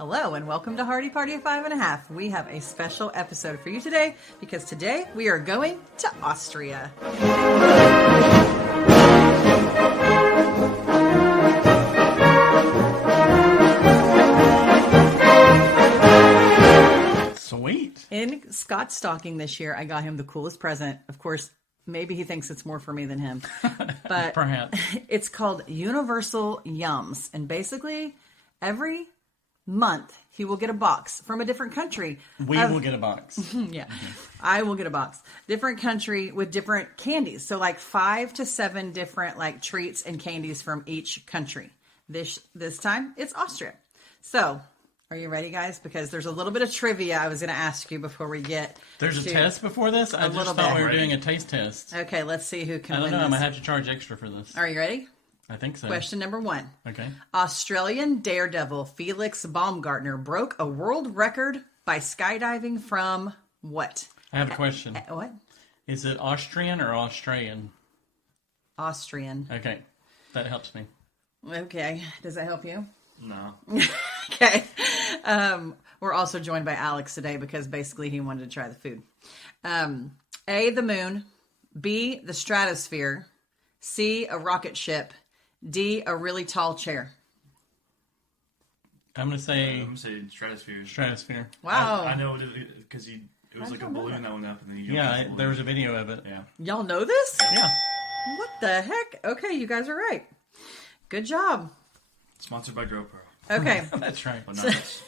Hello and welcome to Hardie Party of Five and a Half. We have a special episode for you today because today we are going to Austria. Sweet. In Scott's stocking this year, I got him the coolest present. Of course, maybe he thinks it's more for me than him, but Perhaps. It's called Universal Yums. And basically, every month he will get a box from a different country. We will get a box. Yeah, I will get a box. Different country with different candies. So like 5 to 7 different like treats and candies from each country. This time it's Austria. So are you ready, guys? Because there's a little bit of trivia I was going to ask you before we get There's a test before this? I just thought we were doing a taste test. Okay, let's see who can I don't win know. this. I'm going to have to charge extra for this. Are you ready? I think so. Question number 1. Okay. Australian daredevil Felix Baumgartner broke a world record by skydiving from what? I have a question. What? Is it Austrian or Australian? Austrian. Okay. That helps me. Okay. Does that help you? No. Okay. We're also joined by Alex today because basically he wanted to try the food. A, the moon. B, the stratosphere. C, a rocket ship. D, a really tall chair. I'm going to say stratosphere. stratosphere. Wow. I know it because it was like a balloon that went up and then you Yeah, there was a video of it. Yeah. Y'all know this? Yeah. What the heck? Okay, you guys are right. Good job. Sponsored by GoPro. Okay. That's right. But not this.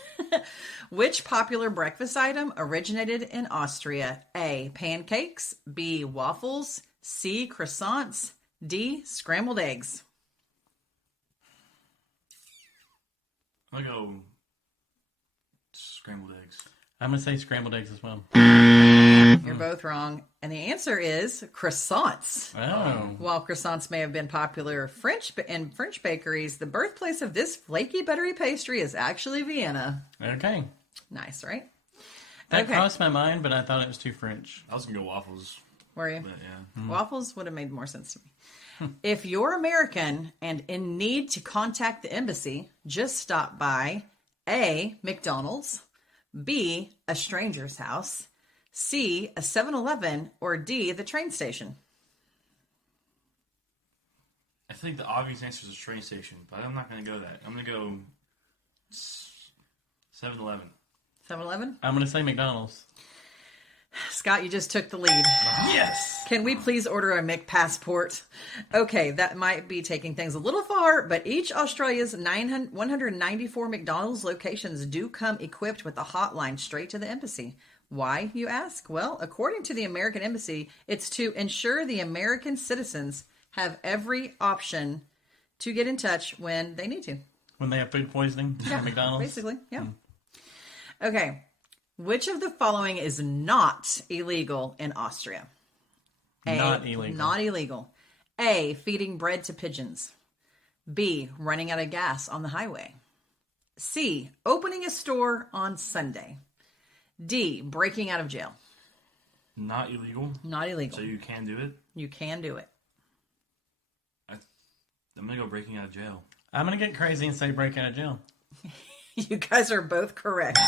Which popular breakfast item originated in Austria? A, pancakes. B, waffles. C, croissants. D, scrambled eggs. I'm going to go scrambled eggs. I'm going to say scrambled eggs as well. You're both wrong. And the answer is croissants. Oh. While croissants may have been popular in French bakeries, the birthplace of this flaky, buttery pastry is actually Vienna. Okay. Nice, right? That Okay. crossed my mind, but I thought it was too French. I was going to go waffles. Were you? But yeah. Waffles would have made more sense to me. If you're American and in need to contact the embassy, just stop by A, McDonald's, B, a stranger's house, C, a 7-Eleven, or D, the train station. I think the obvious answer is a train station, but I'm not going to go that. I'm going to go 7-Eleven. 7-Eleven? I'm going to say McDonald's. Scott, you just took the lead. Yes! Can we please order a McPassport? Okay, that might be taking things a little far, but each Australia's 194 McDonald's locations do come equipped with a hotline straight to the embassy. Why, you ask? Well, according to the American Embassy, it's to ensure the American citizens have every option to get in touch when they need to. When they have food poisoning at McDonald's? Basically, yeah. Okay. Which of the following is not illegal in Austria? A, Not illegal. Not illegal. A, feeding bread to pigeons. B, running out of gas on the highway. C, opening a store on Sunday. D, breaking out of jail. Not illegal. Not illegal. So you can do it. You can do it. I'm going to go breaking out of jail. I'm going to get crazy and say break out of jail. You guys are both correct.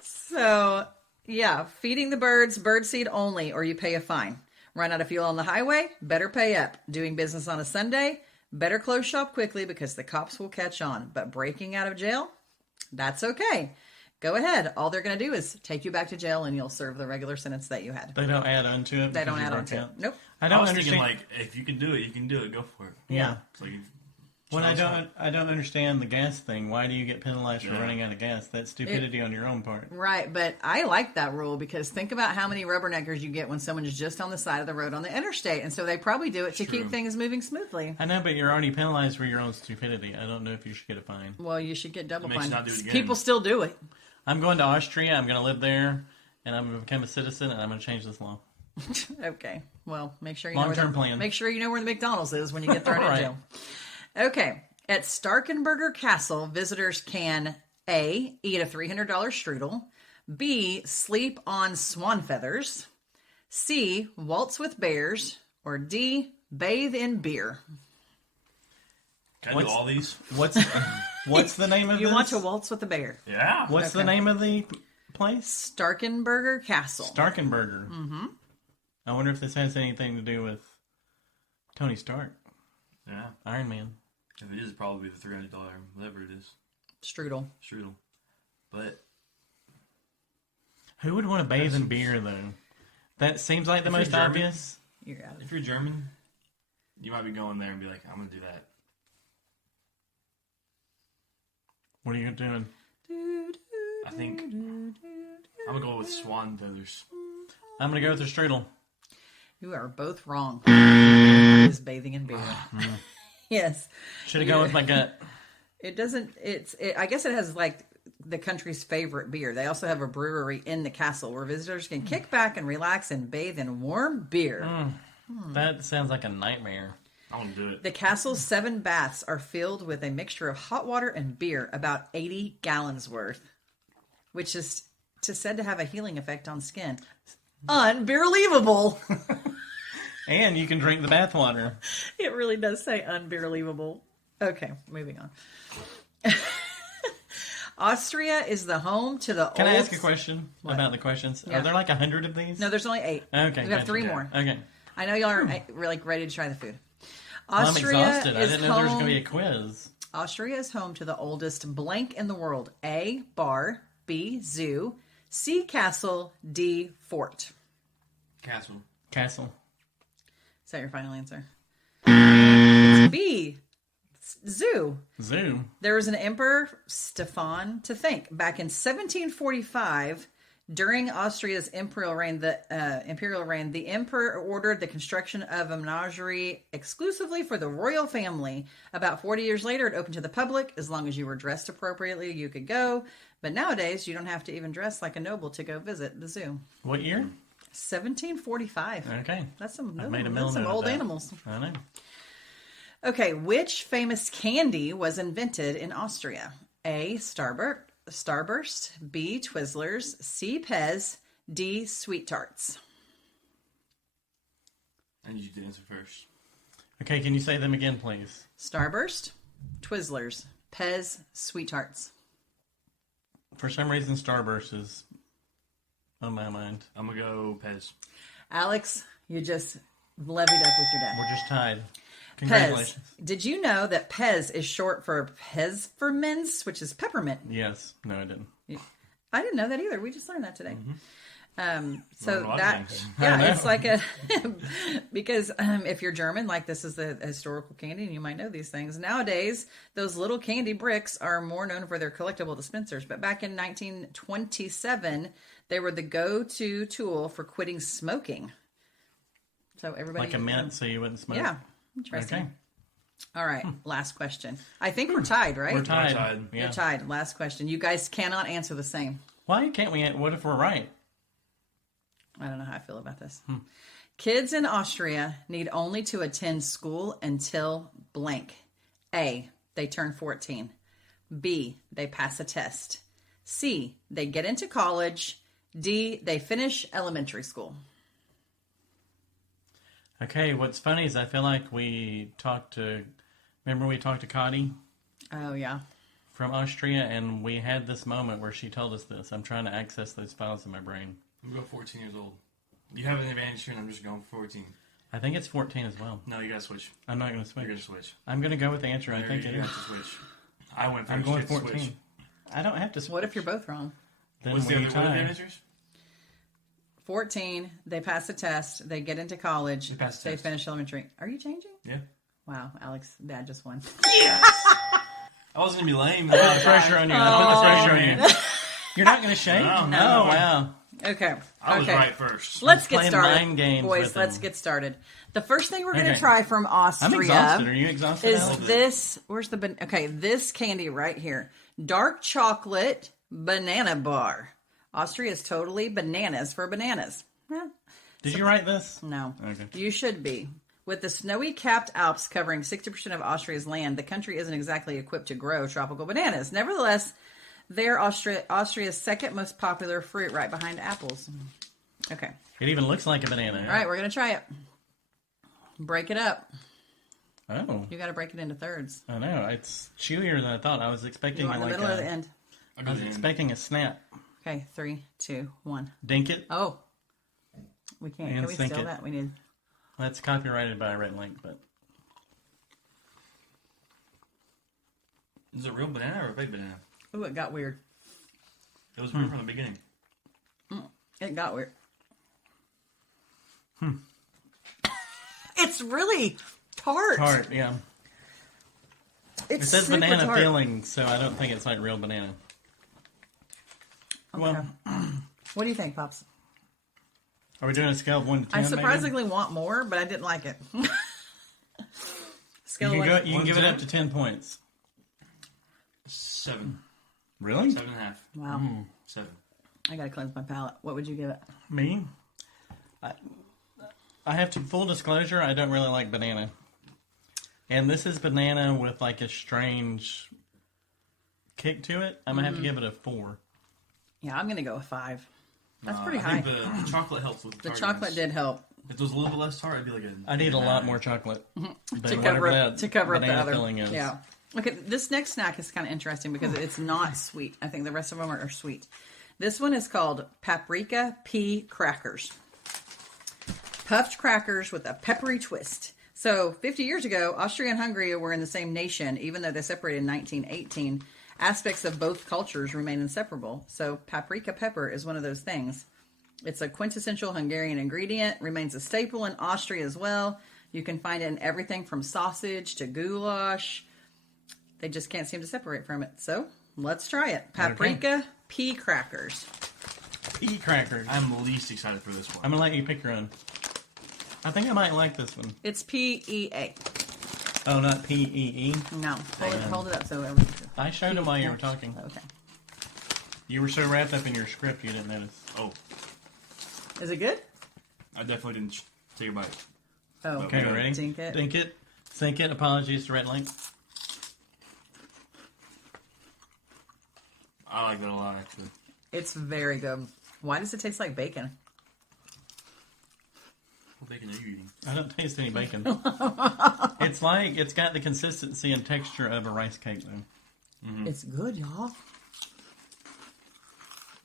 So, yeah, feeding the birds, birdseed only, or you pay a fine. Run out of fuel on the highway, better pay up. Doing business on a Sunday, better close shop quickly because the cops will catch on. But breaking out of jail, that's okay. Go ahead. All they're going to do is take you back to jail and you'll serve the regular sentence that you had. They don't add on to it. They don't because you add on broke to it. out. Nope. I I don't was understand. thinking, like, if you can do it, you can do it. Go for it. Yeah. So you, Well, I don't understand the gas thing. Why do you get penalized for running out of gas? That's stupidity on your own part. Right, but I like that rule because think about how many rubberneckers you get when someone's just on the side of the road on the interstate. And so they probably do it to keep things moving smoothly. I know, but you're already penalized for your own stupidity. I don't know if you should get a fine. Well, you should get double makes fine. you not do it again. People still do it. I'm going to Austria. I'm going to live there, and I'm going to become a citizen, and I'm going to change this law. Okay. Well, make sure you Long-term plan. Make sure you know where the McDonald's is when you get thrown in Right. jail. Okay. At Starkenberger Castle, visitors can A, eat a $300 strudel, B, sleep on swan feathers, C, waltz with bears, or D, bathe in beer. Can I do all these? What's What's the name of You this? want to waltz with the bear. Yeah. What's the Okay. name of the place? Starkenberger Castle. Starkenberger. Mm-hmm. I wonder if this has anything to do with Tony Stark, Yeah. Iron Man. If it is, it'd probably be the $300, whatever it is, Strudel. strudel. But Who would want to bathe in beer, though? That seems like the If you're most German- obvious. You're out of if you're German, you might be going there and be like, I'm going to do that. What are you doing? I think I'm going to go with Swan Feathers. I'm going to go with the strudel. You are both wrong. It is bathing in beer. Yes. Should have gone with my gut. It doesn't, I guess it has like the country's favorite beer. They also have a brewery in the castle where visitors can kick back and relax and bathe in warm beer. That sounds like a nightmare. I want to do it. The castle's 7 baths are filled with a mixture of hot water and beer, about 80 gallons worth, which is said to have a healing effect on skin. Unbelievable. And you can drink the bathwater. It really does say unbelievable. Okay, moving on. Austria is the home to the Can old... I ask a question about the questions? Yeah. Are there like 100 of these? No, there's only 8. Okay. We have gotcha. 3 more. Okay. I know y'all are like ready to try the food. Well, I'm Austria exhausted. I is didn't know there was going to be home. a quiz. Austria is home to the oldest blank in the world. A, bar. B, zoo. C, castle. D, fort. Castle. Castle. Is that your final answer? It's B, zoo. Zoo. There was an emperor, Stefan, to think. Back in 1745, during Austria's imperial reign, the emperor ordered the construction of a menagerie exclusively for the royal family. About 40 years later, it opened to the public. As long as you were dressed appropriately, you could go. But nowadays, you don't have to even dress like a noble to go visit the zoo. What year? 1745. Okay. That's some, I made a that's some note of old that. animals. I know. Okay, which famous candy was invented in Austria? A, Starburst. B, Twizzlers. C, Pez. D, Sweet Tarts. I need you to answer first. Okay, can you say them again, please? Starburst, Twizzlers, Pez, Sweet Tarts. For some reason, Starburst is on my mind. I'm going to go Pez. Alex, you just levied up with your dad. We're just tied. Pez. Congratulations. Did you know that Pez is short for Pezpermints, which is peppermint? Yes. No, I didn't. I didn't know that either. We just learned that today. So Learn a lot of that, things. yeah, it's like a, because if you're German, like this is the historical candy and you might know these things. Nowadays, those little candy bricks are more known for their collectible dispensers. But back in 1927, they were the go-to tool for quitting smoking. So everybody. Like a mint so you wouldn't smoke? Yeah. Interesting. Okay. All right. Last question. I think we're tied, right? We're tied. tied. Yeah. You're tied. Last question. You guys cannot answer the same. Why can't we? What if we're right? I don't know how I feel about this. Kids in Austria need only to attend school until blank. A, they turn 14. B, they pass a test. C, they get into college. D, they finish elementary school. Okay, what's funny is I feel like remember we talked to Hardie Oh, yeah. from Austria, and we had this moment where she told us this. I'm trying to access those files in my brain. I'm going to go 14 years old. You have an advantage here, and I'm just going 14. I think it's 14 as well. No, you got to switch. I'm not going to switch. You're going to switch. I'm going to go with the answer I think it you is. have to switch. I went 1st. I'm going You have to 14. switch. I don't have to switch. What if you're both wrong? Then What's the we other, what are the tie. answers? 14, they pass a test. They get into college. They pass the They test. finish elementary. Are you changing? Yeah. Wow, Alex, Dad just won. I wasn't going to be lame. Put the pressure on you. I put the pressure on you. You're not going to shake? No. Oh, wow. Okay. I was okay. right first. Let's get playing started, mind games boys. with Let's them. get started. The first thing we're going to Okay. try from Austria I'm exhausted. Are you exhausted, is Alex? this. Where's the okay? This candy right here, dark chocolate banana bar. Austria is totally bananas for bananas. Did you write this? No, Okay. you should be. With the snowy capped Alps covering 60% of Austria's land, the country isn't exactly equipped to grow tropical bananas. Nevertheless, they're Austria's second most popular fruit, right behind apples. Okay. It even looks like a banana. All right, we're going to try it. Break it up. Oh, You got to break it into thirds. I know. It's chewier than I thought. I was expecting You want the like middle or the end? I'll I go was the end. expecting a snap. Okay, 3, 2, 1. Dink it. Oh, we can't. And Can we sink steal it. that? We need. That's copyrighted by Red Link, but Is it real banana or a fake banana? Ooh, it got weird. It was weird from the beginning. It got weird. It's really tart. tart. Yeah, It's it says super banana tart. filling, so I don't think it's like real banana. Okay. Well, What do you think, Pops? are we doing a scale of 1 to 10? I maybe? surprisingly want more, but I didn't like it. Scale You of can, one- you can give it up to 10 points. 7. Really? 7.5. Wow. 7. I gotta cleanse my palate. What would you give it? Me? I have to full disclosure. I don't really like banana, and this is banana with like a strange kick to it. I'm gonna have to give it a 4. Yeah, I'm gonna go with 5. That's pretty I high. think the chocolate helps with The tartness. chocolate did help If it was a little bit less tart, I'd be like I need a lot more chocolate than to whatever cover that up the banana other. filling is. Yeah. Okay, this next snack is kind of interesting because it's not sweet. I think the rest of them are sweet. This one is called paprika pea crackers. Puffed crackers with a peppery twist. So 50 years ago, Austria and Hungary were in the same nation, even though they separated in 1918. Aspects of both cultures remain inseparable. So paprika pepper is one of those things. It's a quintessential Hungarian ingredient, remains a staple in Austria as well. You can find it in everything from sausage to goulash. They just can't seem to separate from it. So let's try it. Paprika pea crackers. Pea crackers. I'm the least excited for this one. I'm gonna let you pick your own. I think I might like this one. It's PEA. Oh, not PEE. No, hold it up so everyone can see. I showed him while you were talking. Okay. You were so wrapped up in your script, you didn't notice. Oh, Is it good? I definitely didn't take a bite. Oh, Okay, Okay. ready? Dink it. Dink it. Sink it. Apologies to Red Link. I like that a lot, actually. It's very good. Why does it taste like bacon? What bacon are you eating? I don't taste any bacon. It's like, it's got the consistency and texture of a rice cake, though. It's good, y'all.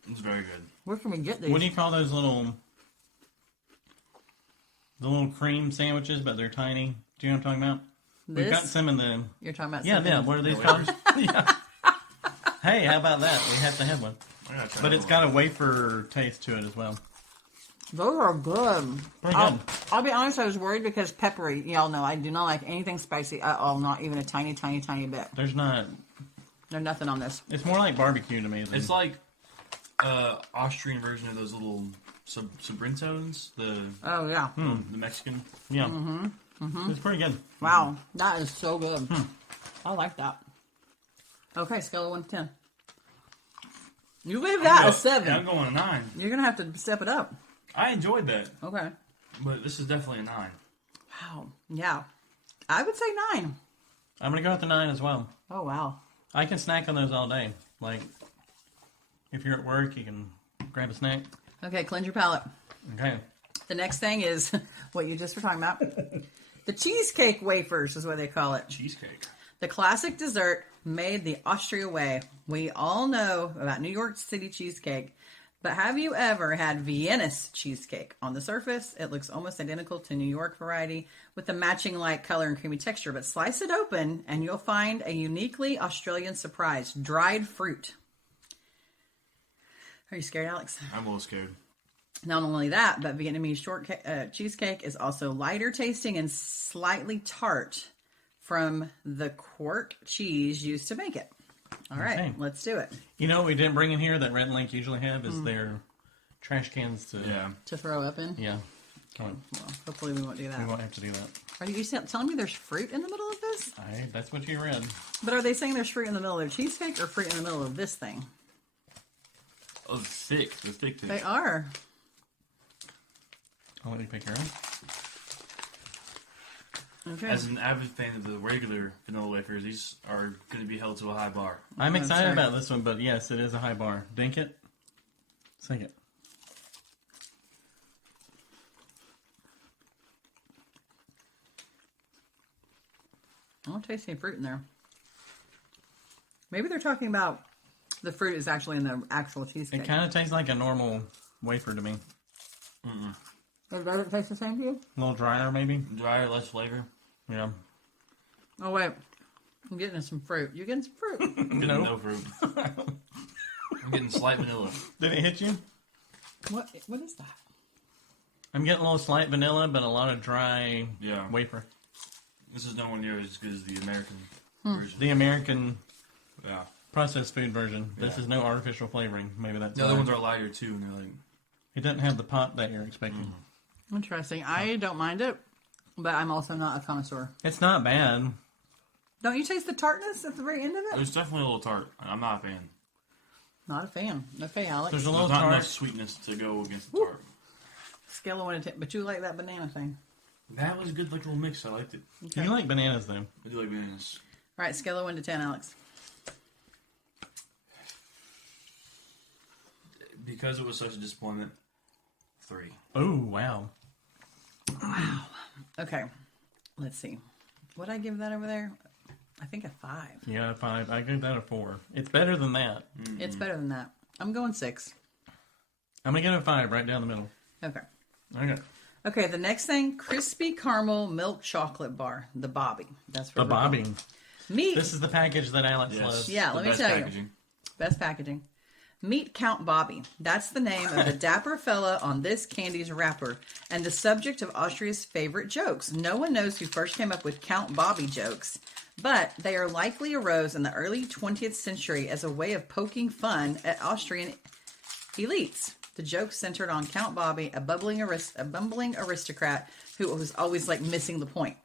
It's very good. Where can we get these? What do you call those the little cream sandwiches, but they're tiny? Do you know what I'm talking about? We've got This? some in the... You're talking about Yeah, something. yeah. What are these called? Yeah. Hey, how about that? We have to have one. I gotta try But that it's one. got a wafer taste to it as well. Those are good. Pretty good. I'll be honest, I was worried because peppery. Y'all know I do not like anything spicy at all. Not even a tiny, tiny, tiny bit. There's not... There's nothing on this. It's more like barbecue to me. Than, It's like Austrian version of those little Sobrintones, the Oh, yeah. the Mexican. yeah. It's pretty good. Wow. That is so good. I like that. Okay, scale of 1 to 10. You gave that a 7. Yeah, I'm going a 9. You're going to have to step it up. I enjoyed that, Okay. but this is definitely a 9. Wow. Yeah. I would say 9. I'm going to go with the 9 as well. Oh, wow. I can snack on those all day. Like, if you're at work, you can grab a snack. Okay, cleanse your palate. Okay. The next thing is what you just were talking about. The cheesecake wafers is what they call it. Cheesecake. The classic dessert made the Austria way. We all know about New York City cheesecake, but have you ever had Vienna's cheesecake? On the surface, it looks almost identical to New York variety with the matching light color and creamy texture, but slice it open and you'll find a uniquely Australian surprise, dried fruit. Are you scared, Alex? I'm a little scared. Not only that, but Vietnamese cheesecake is also lighter tasting and slightly tart from the quark cheese used to make it. All right, Okay. let's do it. You know what we didn't bring in here that Red Link usually have is their trash cans to... Yeah. To throw up in? Yeah. Come on. Well, hopefully we won't do We that. won't have to do that. Are you telling me there's fruit in the middle of this? That's what you read. But are they saying there's fruit in the middle of their cheesecake or fruit in the middle of this thing? Oh, thick. The thick thing. They are. I'll let you pick your own. Okay. As an avid fan of the regular vanilla wafers, these are going to be held to a high bar. I'm That's excited right. about this one, but yes, it is a high bar. Dink it. Sink it. I don't taste any fruit in there. Maybe they're talking about the fruit is actually in the actual cheesecake. It kind of tastes like a normal wafer to me. It doesn't taste the same to you? A little drier, maybe. Drier, less flavor. Yeah. Oh, wait. I'm getting some fruit. You're getting some fruit. No fruit. I'm getting slight vanilla. Did it hit you? What is that? I'm getting a little slight vanilla, but a lot of dry Yeah. wafer. This is nowhere near as good as the American version. The American Yeah. processed food version. This Yeah. is no artificial flavoring. Maybe that's The other why. ones are lighter too, and they're like, It doesn't have the pop that you're expecting. Interesting. I don't mind it, but I'm also not a connoisseur. It's not bad. Don't you taste the tartness at the very end of it? there's definitely a little tart. I'm not a fan. Not a fan. Okay, Alex. There's a There's little not tart. enough sweetness to go against the tart. Scale of 1 to 10. But you like that banana thing. That was a good little mix. I liked it. Okay. You like bananas, though. I do like bananas. All right, scale of 1 to 10, Alex. Because it was such a disappointment, 3. Oh, wow. Okay, let's see. What'd I give that over there? I think a 5. Yeah, 5. I give that a 4. It's better than that. It's better than that. I'm going 6. I'm going to give it a 5 right down the middle. Okay. Okay. Okay, the next thing, crispy caramel milk chocolate bar, the Bobby. That's The where we're Bobby. going. Meat. This is the package that Alex Yes. loves. Yeah, The let me best tell packaging. you. Best packaging. Meet Count Bobby. That's the name of the dapper fella on this candy's wrapper and the subject of Austria's favorite jokes. No one knows who first came up with Count Bobby jokes, but they are likely arose in the early 20th century as a way of poking fun at Austrian elites. The jokes centered on Count Bobby, a bumbling aristocrat who was always like missing the point.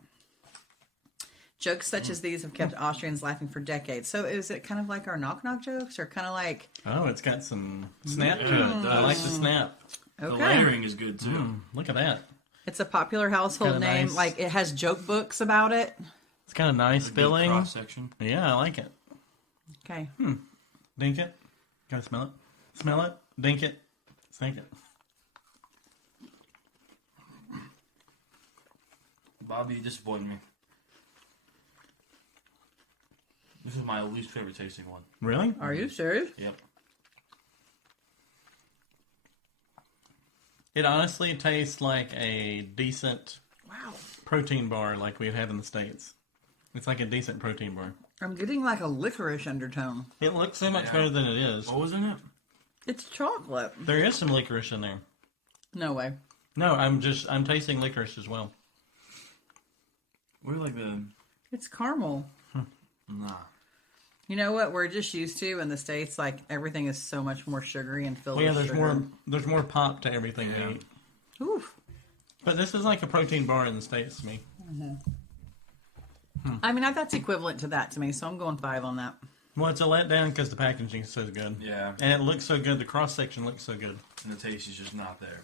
Jokes such as these have kept Austrians laughing for decades. So is it kind of like our knock-knock jokes or kind of like... Oh, it's got some snap to it. Yeah, it I like the does. snap. The Okay. layering is good too. Look at that. It's a popular household Kinda name. nice. Like, it has joke books about it. It's kind of nice filling. Cross section. Yeah, I like it. Okay. Dink it. Gotta smell it. Smell it. Dink it. Sink it. Bobby, you disappointed me. This is my least favorite tasting one. Really? Are you serious? Yep. It honestly tastes like a decent Wow. protein bar like we have in the States. It's like a decent protein bar. I'm getting like a licorice undertone. It looks so much Yeah. better than it is. What was in it? It's chocolate. There is some licorice in there. No way. No, I'm tasting licorice as well. We're like the It's caramel. nah. You know what we're just used to in the States? Like, everything is so much more sugary and filled Well, yeah, with sugar. there's more pop to everything Yeah. we eat. Oof. But this is like a protein bar in the States to me. I mean, that's equivalent to that to me, so I'm going 5 on that. Well, it's a letdown because the packaging is so good. Yeah. And it looks so good. The cross section looks so good. And the taste is just not there.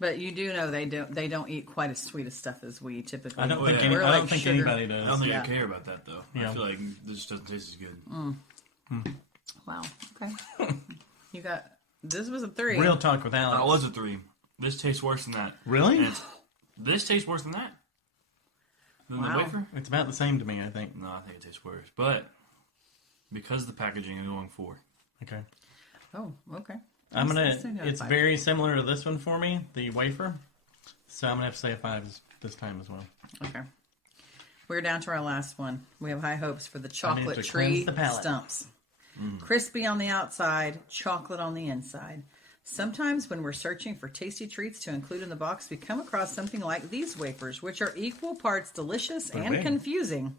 But you do know they don't eat quite as sweet as stuff as we typically. I don't Oh, think yeah. We're I like don't think sugar. anybody I don't does. think Yeah. I care about that though. Yeah. I feel like this just doesn't taste as good. Wow. Okay. You got this was a 3. Real talk with Alex. That was a 3. This tastes worse than that. Really? And this tastes worse than that. Than Wow. the wafer? It's about the same to me, I think. No, I think it tastes worse. But because of the packaging, I'm going 4. Okay. Oh, okay. It's very similar to this one for me, the wafer. So I'm gonna have to say a 5 this time as well. Okay. We're down to our last one. We have high hopes for the chocolate to tree cleanse the palate. stumps. Crispy on the outside, chocolate on the inside. Sometimes when we're searching for tasty treats to include in the box, we come across something like these wafers, which are equal parts delicious and big. confusing.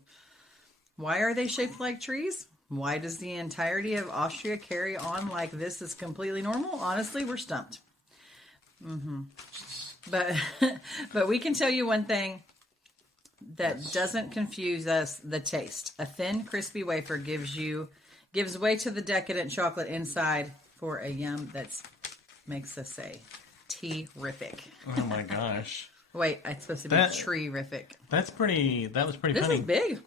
Why are they shaped like trees? Why does the entirety of Austria carry on like this is completely normal? Honestly, we're stumped. But but we can tell you one thing that doesn't confuse us: the taste. A thin, crispy wafer gives way to the decadent chocolate inside for a yum that makes us say tea-rific. Oh my gosh. Wait, it's supposed to be That- tree-rific. That was pretty This funny. is big.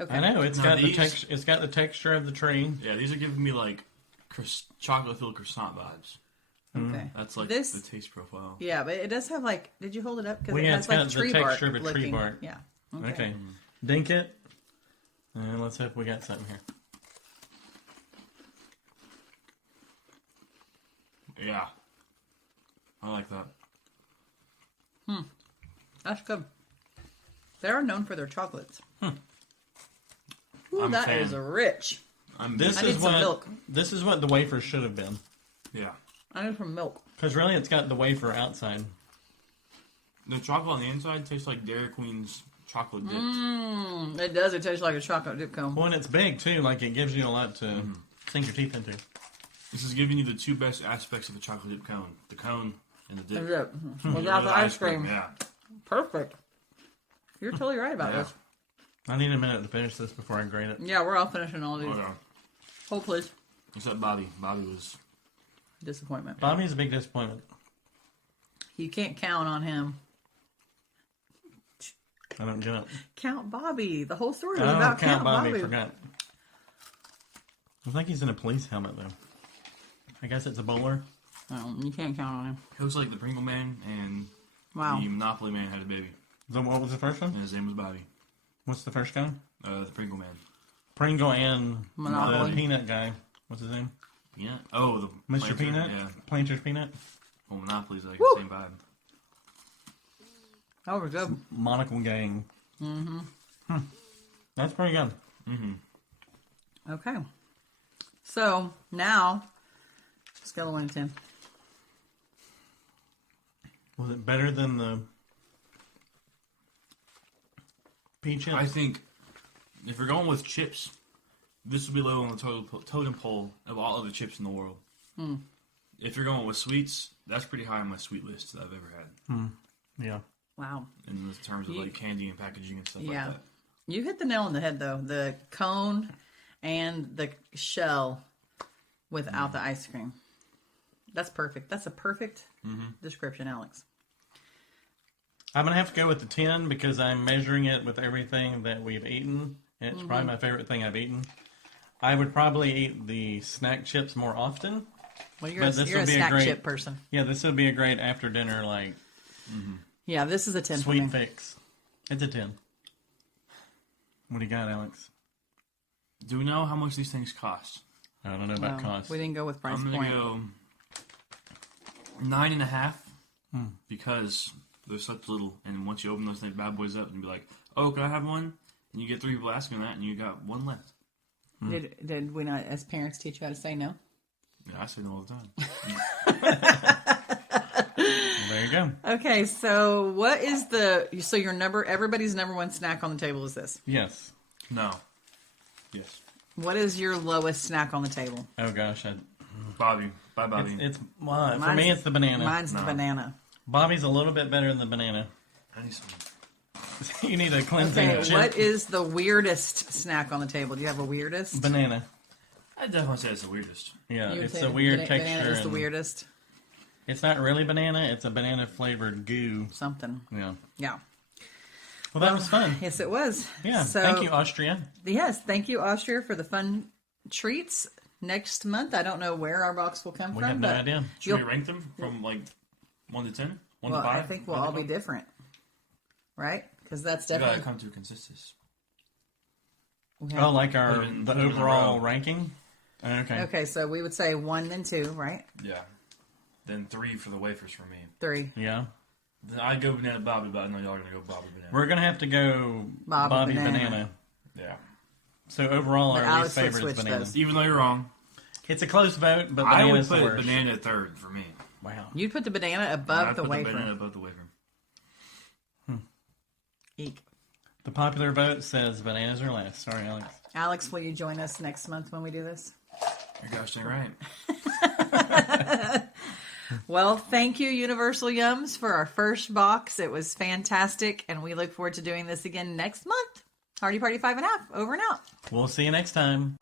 Okay. I know, it's Now got the these- it's got the texture of the tree. Yeah, these are giving me like chocolate-filled croissant vibes. Okay. That's like This- the taste profile. Yeah, but it does have like. Did you hold it up? Because Well, it yeah, has it's like got the tree bark texture of a tree looking. bark. Yeah. Okay. Dink it. And let's hope we got something here. Yeah. I like that. That's good. They're known for their chocolates. Ooh, I'm a that fan. is rich. This I need is some what milk. this is what the wafer should have been. Yeah. I need some milk. Because really, it's got the wafer outside. The chocolate on the inside tastes like Dairy Queen's chocolate dip. It does. It tastes like a chocolate dip cone. Well, and it's big too. Like it gives you a lot to sink your teeth into. This is giving you the two best aspects of the chocolate dip cone. The cone and the dip. Is it? Without the ice cream. Yeah. Perfect. You're totally right about Yeah. this. I need a minute to finish this before I grate it. Yeah, we're all finishing all these. Oh, yeah. Hold, please. Except Bobby. Bobby was... Disappointment. Bobby's a big disappointment. You can't count on him. I don't get it. Count Bobby. The whole story Oh, was about Count Count Bobby. Bobby. Forgot. I think he's in a police helmet though. I guess it's a bowler. Oh, you can't count on him. It looks like the Pringle Man and Wow. the Monopoly Man had a baby. So what was the first one? And his name was Bobby. What's the first guy? The Pringle Man. Pringle and Monopoly. the peanut guy. What's his name? Yeah. Oh, the Mr. Planter, Peanut? Yeah. Planter's Peanut? Well, Monopoly's like Woo! the same vibe. That was good. Monocle Gang. That's pretty good. Okay. So, now, scale of 1 to 10. Was it better than the pea chips? I think if you're going with chips, this would be low on the totem pole of all other chips in the world. If you're going with sweets, that's pretty high on my sweet list that I've ever had. Yeah. Wow. In terms of like candy and packaging and stuff Yeah. like that. You hit the nail on the head, though. The cone and the shell without the ice cream. That's perfect. That's a perfect description, Alex. I'm going to have to go with the 10 because I'm measuring it with everything that we've eaten. And it's probably my favorite thing I've eaten. I would probably eat the snack chips more often. Well, you're But a, this you're a would be a snack great- chip person. Yeah, this would be a great after dinner, like, Yeah, this is a 10 for sweet me. fix. It's a 10. What do you got, Alex? Do we know how much these things cost? I don't know about cost. We didn't go with price I'm point. gonna go 9.5 because they're such little. And once you open those bad boys up and be like, "Oh, can I have one?" And you get 3 people asking that, and you got one left. Did we not, as parents, teach you how to say no? Yeah, I say no all the time. There you go. Okay, so what is everybody's number one snack on the table is this. Yes. No. Yes. What is your lowest snack on the table? Oh, gosh. Bobby. Bye, Bobby. It's well, for Mine's- me, it's the banana. Mine's the banana. Bobby's a little bit better than the banana. I need some. You need a cleansing Okay, chip. what is the weirdest snack on the table? Do you have a weirdest? Banana. I definitely say it's the weirdest. Yeah, You would it's say a weird banana texture. is the and weirdest. It's not really banana. It's a banana flavored goo. Something. Yeah. Yeah. Well, that was fun. Yes, it was. Yeah. So, Thank you, Austria. Yes, thank you, Austria, for the fun treats. Next month, I don't know where our box will come We from. have no but idea. Should we you'll- rank them from like 1 to 10? 1 Well, to 5? I think we'll all be different, right? Because that's We gotta definitely. come to a consensus. we have- Oh, like Put our it in the a overall row. ranking. Okay. Okay, so we would say 1, then 2, right? Yeah. Then 3 for the wafers for me. 3. Yeah. Then I'd go banana Bobby, but I know y'all are gonna go Bobby banana. We're gonna have to go Bobby banana. banana. Yeah. So overall, But our Alex least would favorite is switch banana. those. Even though you're wrong, It's a close vote, but I would banana's the put worst. banana 3rd for me. Wow. You'd put the banana above I'd the put wafer. the banana above the wafer. Eek. The popular vote says bananas are last. Sorry, Alex. Alex, will you join us next month when we do this? You're gosh dang right. Well, thank you, Universal Yums, for our first box. It was fantastic, and we look forward to doing this again next month. Hardie Party 5 and a half, over and out. We'll see you next time.